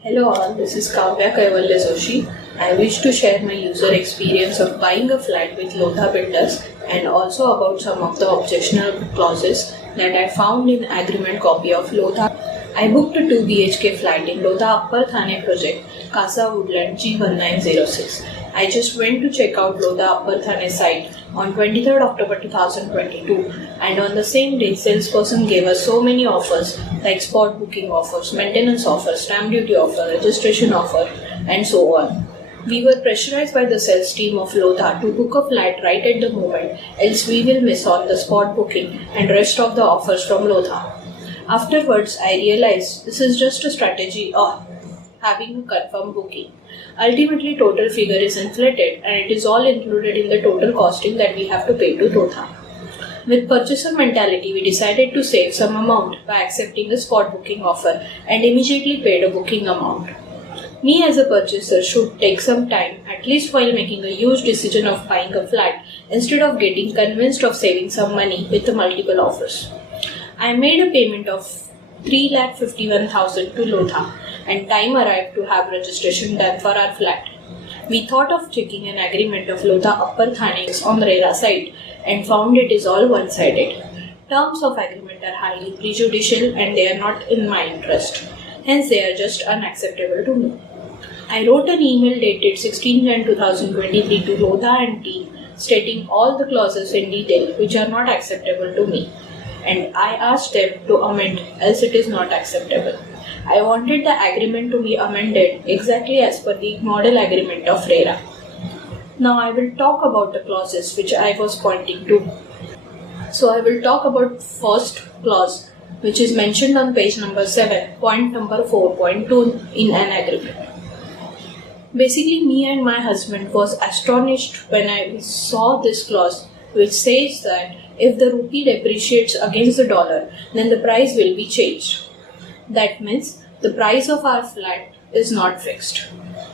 Hello all, this is Kavya Kaivalya Joshi. I wish to share my user experience of buying a flat with Lodha builders and also about some of the objectionable clauses that I found in agreement copy of Lodha. I booked a 2 BHK flat in Lodha Upper Thane project, Casa Woodland G1906. I just went to check out Lodha Upper Thane site on 23rd October 2022, and on the same day salesperson gave us so many offers like spot booking offers, maintenance offers, stamp duty offer, registration offer, and so on. We were pressurized by the sales team of Lodha to book a flat right at the moment, else we will miss on the spot booking and rest of the offers from Lodha. Afterwards, I realized this is just a strategy of having a confirmed booking. Ultimately, total figure is inflated and it is all included in the total costing that we have to pay to Lodha. With purchaser mentality, we decided to save some amount by accepting a spot booking offer and immediately paid a booking amount. Me as a purchaser should take some time, at least while making a huge decision of buying a flat, instead of getting convinced of saving some money with the multiple offers. I made a payment of 3,51,000 to Lodha, and time arrived to have registration done for our flat. We thought of checking an agreement of Lodha Upper Thane on RERA site and found it is all one-sided. Terms of agreement are highly prejudicial and they are not in my interest. Hence, they are just unacceptable to me. I wrote an email dated 16/10/2023 to Lodha and team stating all the clauses in detail which are not acceptable to me, and I asked them to amend else it is not acceptable. I wanted the agreement to be amended exactly as per the model agreement of RERA. Now I will talk about the clauses which I was pointing to. So I will talk about first clause which is mentioned on page number 7, point number 4.2 in an agreement. Basically, me and my husband was astonished when I saw this clause which says that if the rupee depreciates against the dollar, then the price will be changed. That means the price of our flat is not fixed.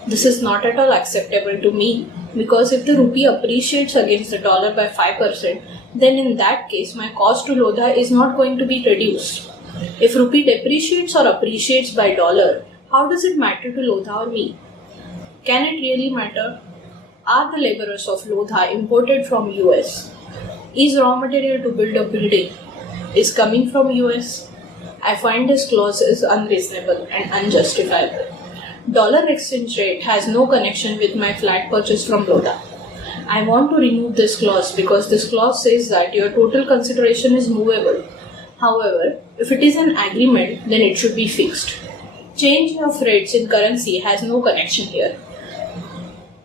This is not at all acceptable to me, because if the rupee appreciates against the dollar by 5%, then in that case my cost to Lodha is not going to be reduced. If rupee depreciates or appreciates by dollar, how does it matter to Lodha or me? Can it really matter? Are the laborers of Lodha imported from US? Is raw material to build a building is coming from US? I find this clause is unreasonable and unjustifiable. Dollar exchange rate has no connection with my flat purchase from Lodha. I want to remove this clause because this clause says that your total consideration is movable. However, if it is an agreement, then it should be fixed. Change of rates in currency has no connection here.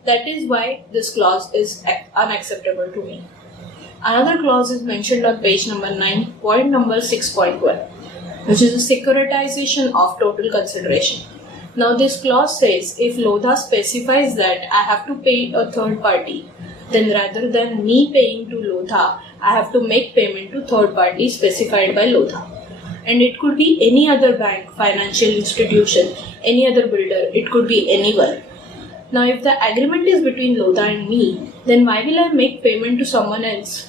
That is why this clause is unacceptable to me. Another clause is mentioned on page number 9, point number 6.1, which is a securitization of total consideration. Now this clause says if Lodha specifies that I have to pay a third party, then rather than me paying to Lodha, I have to make payment to third party specified by Lodha. And it could be any other bank, financial institution, any other builder, it could be anyone. Now if the agreement is between Lodha and me, then why will I make payment to someone else?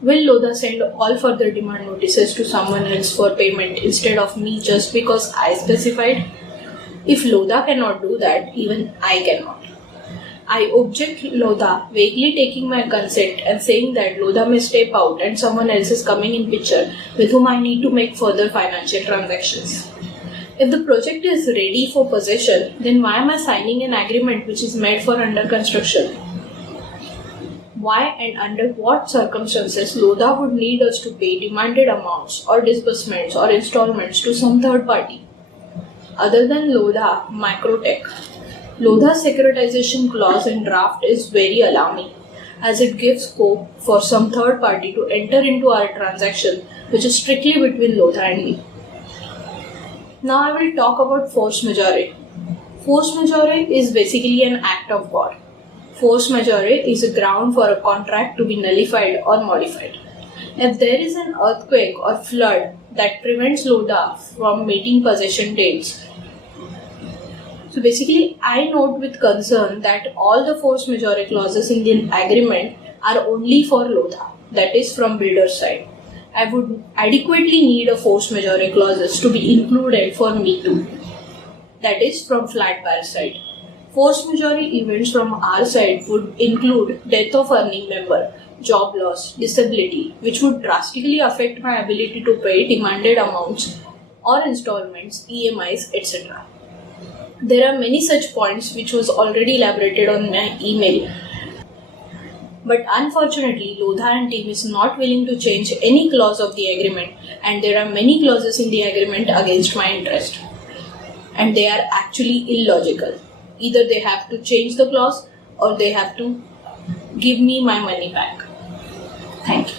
Will Lodha send all further demand notices to someone else for payment instead of me just because I specified? If Lodha cannot do that, even I cannot. I object Lodha vaguely taking my consent and saying that Lodha may step out and someone else is coming in picture with whom I need to make further financial transactions. If the project is ready for possession, then why am I signing an agreement which is made for under construction? Why and under what circumstances Lodha would need us to pay demanded amounts or disbursements or installments to some third party? Other than Lodha Microtech, Lodha's securitization clause in draft is very alarming, as it gives scope for some third party to enter into our transaction which is strictly between Lodha and me. Now I will talk about force majeure. Force majeure is basically an act of God. Force majeure is a ground for a contract to be nullified or modified. If there is an earthquake or flood that prevents Lodha from meeting possession dates, so basically I note with concern that all the force majeure clauses in the agreement are only for Lodha, that is from builder's side. I would adequately need a force majeure clauses to be included for me too. that is from flat buyer side. Force majeure events from our side would include death of earning member, job loss, disability, which would drastically affect my ability to pay demanded amounts or installments, EMIs, etc. There are many such points which was already elaborated on my email. But unfortunately, Lodha and team is not willing to change any clause of the agreement, and there are many clauses in the agreement against my interest. And they are actually illogical. Either they have to change the clause or they have to give me my money back. Thank you.